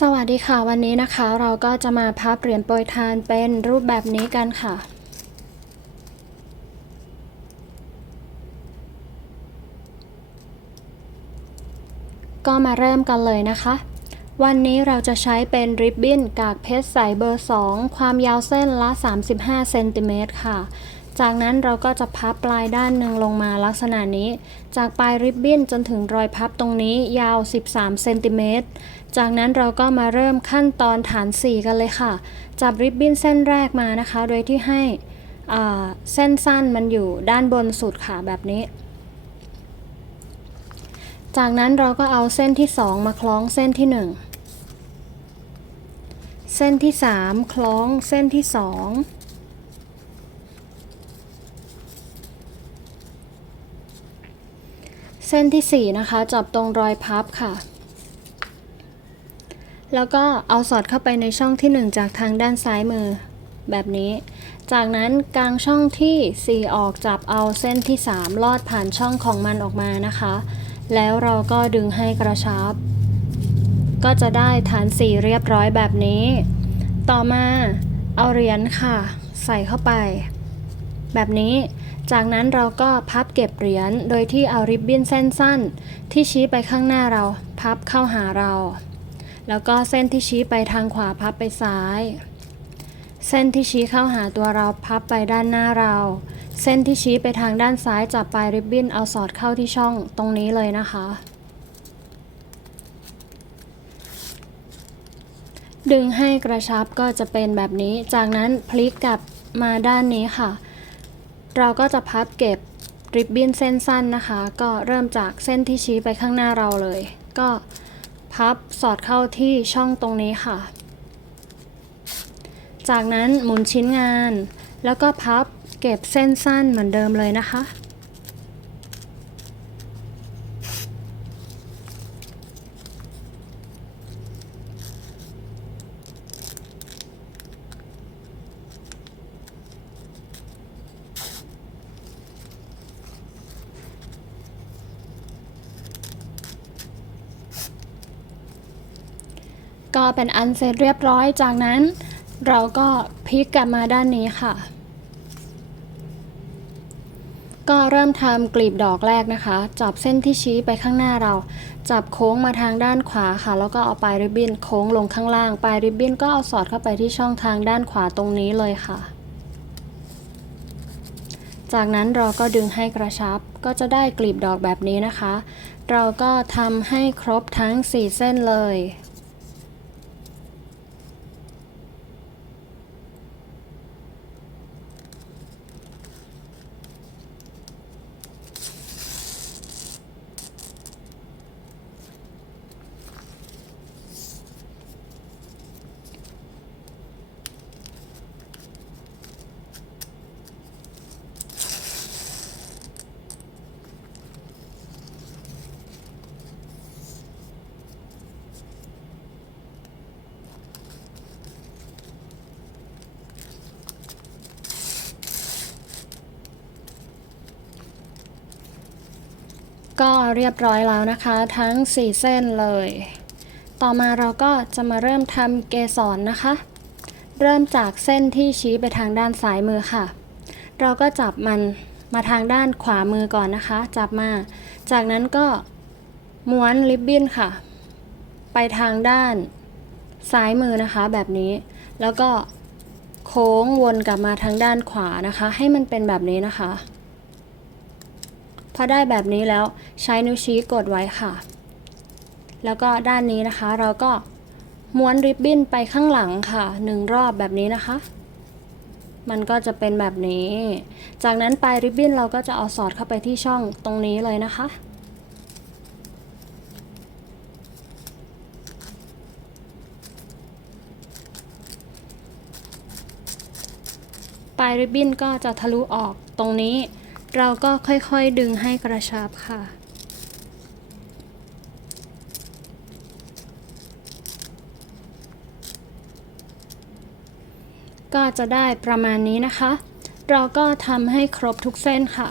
สวัสดีค่ะ วันนี้นะคะเราก็จะมาพับเหรียญโปรยทานเป็นรูปแบบนี้กันค่ะ ก็มาเริ่มกันเลยนะคะ วันนี้เราจะใช้เป็นริบบิ้นกากเพชรใสเบอร์ 2 ความยาวเส้นละ 35เซนติเมตรค่ะ จากนั้นเราก็จะพับปลายด้านหนึ่งลงมาลักษณะนี้ จากปลายริบบิ้นจนถึงรอยพับตรงนี้ยาว 13เซนติเมตรจากนั้นเราก็มาเริ่มขั้นตอนฐาน 4 กันเลยค่ะ จับริบบิ้นเส้นแรกมานะคะ โดยที่ให้เส้นสั้นมันอยู่ด้านบนสุดค่ะแบบนี้ จากนั้นเราก็เอาเส้นที่ 2 มาคล้องเส้นที่ 1 เส้นที่ 3 คล้องเส้นที่ 2 ส้นที่ 4 นะคะ จับตรงรอยพับค่ะ แล้วก็เอาสอดเข้าไปในช่องที่ 1 จากทางด้านซ้ายมือ แบบนี้ จากนั้นกลางช่องที่ 4 ออกจับเอาเส้นที่ 3 ลอดผ่านช่องของมันออกมานะคะ แล้วเราก็ดึงให้กระชับ ก็จะได้ฐานสี่เรียบร้อยแบบนี้ ต่อมาเอาเหรียญค่ะ ใส่เข้าไป แบบนี้ จากนั้นเราก็พับเก็บเหรียญโดยที่เอาริบบิ้นเส้นสั้น ที่ชี้ไปข้างหน้าเราพับเข้าหาเรา แล้วก็เส้นที่ชี้ไปทางขวาพับไปซ้าย เส้นที่ชี้เข้าหาตัวเราพับไปด้านหน้าเรา เส้นที่ชี้ไปทางด้านซ้ายจับปลายริบบิ้นเอาสอดเข้าที่ช่องตรงนี้เลยนะคะ ดึงให้กระชับก็จะเป็นแบบนี้ จากนั้นพลิกกลับมาด้านนี้ค่ะ เราก็จะพับเก็บริบบิ้นเส้นสั้นนะคะ ก็เริ่มจากเส้นที่ชี้ไปข้างหน้าเราเลย ก็พับสอดเข้าที่ช่องตรงนี้ค่ะ จากนั้นหมุนชิ้นงาน แล้วก็พับเก็บเส้นสั้นเหมือนเดิมเลยนะคะ ก็เป็นอันเสร็จเรียบร้อยจากนั้น เราก็พลิกกลับมาด้านนี้ค่ะ ก็เริ่มทำกลีบดอกแรกนะคะ จับเส้นที่ชี้ไปข้างหน้าเรา จับโค้งมาทางด้านขวาค่ะ แล้วก็เอาปลายริบบิ้นโค้งลงข้างล่าง ปลายริบบิ้นก็เอาสอดเข้าไปที่ช่องทางด้านขวาตรงนี้เลยค่ะ จากนั้นเราก็ดึงให้กระชับ ก็จะได้กลีบดอกแบบนี้นะคะ เราก็ทำให้ครบทั้ง 4 เส้นเลย ก็เรียบร้อยแล้วนะคะ ทั้ง 4 เส้นเลย ต่อมาเราก็จะมาเริ่มทำเกสรนะคะ เริ่มจากเส้นที่ชี้ไปทางด้านซ้ายมือค่ะ เราก็จับมันมาทางด้านขวามือก่อนนะคะ จับมา จากนั้นก็ม้วนริบบิ้นค่ะ ไปทางด้านซ้ายมือนะคะ แบบนี้ แล้วก็โค้งวนกลับมาทางด้านขวานะคะ ให้มันเป็นแบบนี้นะคะ พอได้แบบนี้แล้วใช้นิ้วชี้กดไว้ค่ะ แล้วก็ด้านนี้นะคะเราก็ม้วนริบบิ้นไปข้างหลังค่ะหนึ่งรอบแบบนี้นะคะ มันก็จะเป็นแบบนี้ จากนั้นปลายริบบิ้นเราก็จะเอาสอดเข้าไปที่ช่องตรงนี้เลยนะคะ ปลายริบบิ้นก็จะทะลุออกตรงนี้ เราก็ค่อยๆดึงให้กระชับค่ะ ก็จะได้ประมาณนี้นะคะ เราก็ทำให้ครบทุกเส้นค่ะ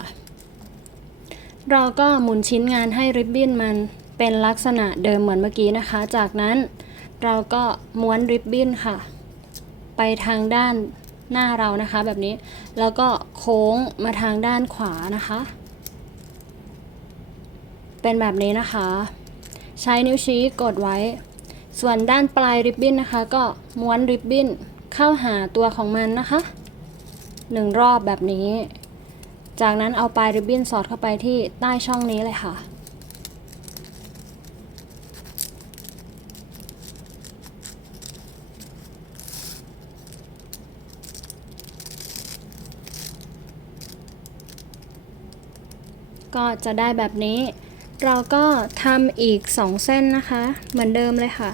เราก็หมุนชิ้นงานให้ริบบิ้นมันเป็นลักษณะเดิมเหมือนเมื่อกี้นะคะ จากนั้นเราก็ม้วนริบบิ้นค่ะ ไปทางด้าน หน้าเรานะคะแบบนี้แล้วก็โค้งมาทางด้านขวานะคะ เป็นแบบนี้นะคะ ใช้นิ้วชี้กดไว้ ส่วนด้านปลายริบบิ้นนะคะ ก็ม้วนริบบิ้นเข้าหาตัวของมันนะคะหนึ่งรอบแบบนี้ จากนั้นเอาปลายริบบิ้นสอดเข้าไปที่ใต้ช่องนี้เลยค่ะ ก็จะได้แบบนี้ เราก็ทำอีก 2 เส้นนะคะ เหมือนเดิมเลยค่ะ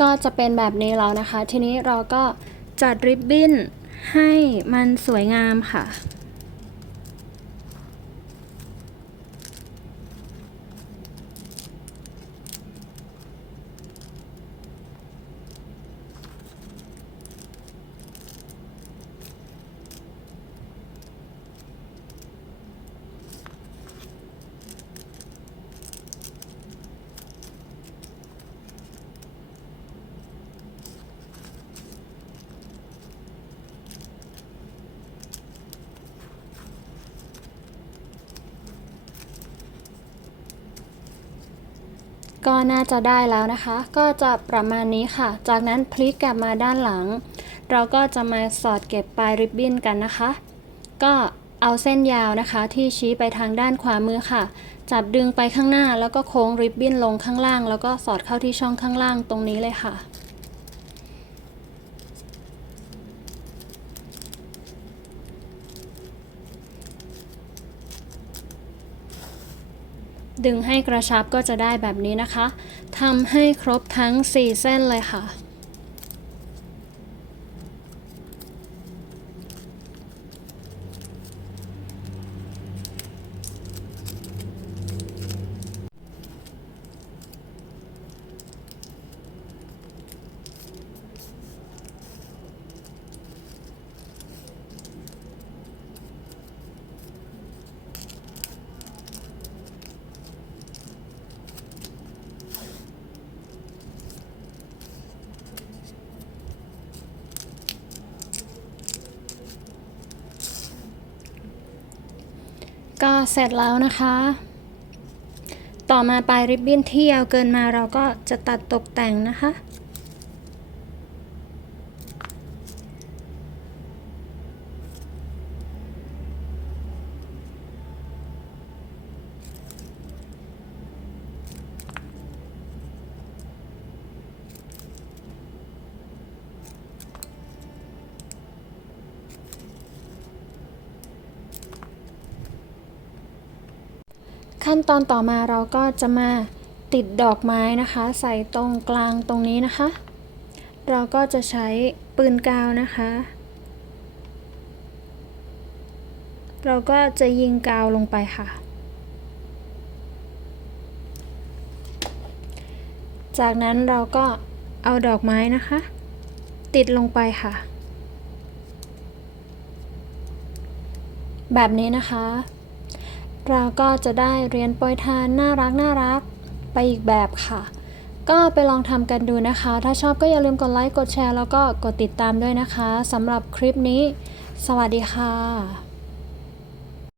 ก็จะเป็นแบบนี้แล้วนะคะ ทีนี้เราก็จัดริบบิ้นให้มันสวยงามค่ะ ก็น่าจะได้แล้วนะคะ ก็จะประมาณนี้ค่ะ จากนั้นพลิกกลับมาด้านหลัง เราก็จะมาสอดเก็บปลายริบบิ้นกันนะคะ ก็เอาเส้นยาวนะคะที่ชี้ไปทางด้านขวามือค่ะ จับดึงไปข้างหน้าแล้วก็โค้งริบบิ้นลงข้างล่าง แล้วก็สอดเข้าที่ช่องข้างล่างตรงนี้เลยค่ะ ดึงให้กระชับก็จะได้แบบนี้นะคะทำให้ครบทั้ง4เส้นเลยค่ะ ก็ เสร็จแล้วนะคะ ต่อมาปลายริบบิ้นที่ยาวเกินมาเราก็จะตัดตกแต่งนะคะ ขั้นตอนต่อมาเราก็จะมาติดดอกไม้นะคะ ใส่ตรงกลางตรงนี้นะคะ เราก็จะใช้ปืนกาวนะคะ เราก็จะยิงกาวลงไปค่ะ จากนั้นเราก็เอาดอกไม้นะคะ ติดลงไปค่ะ แบบนี้นะคะ เราก็จะได้เรียนโปรยทานน่ารักน่ารักไปอีกแบบค่ะ ก็ไปลองทำกันดูนะคะ ถ้าชอบก็อย่าลืมกดไลค์ กดแชร์ แล้วก็กดติดตามด้วยนะคะสำหรับคลิปนี้ สวัสดีค่ะ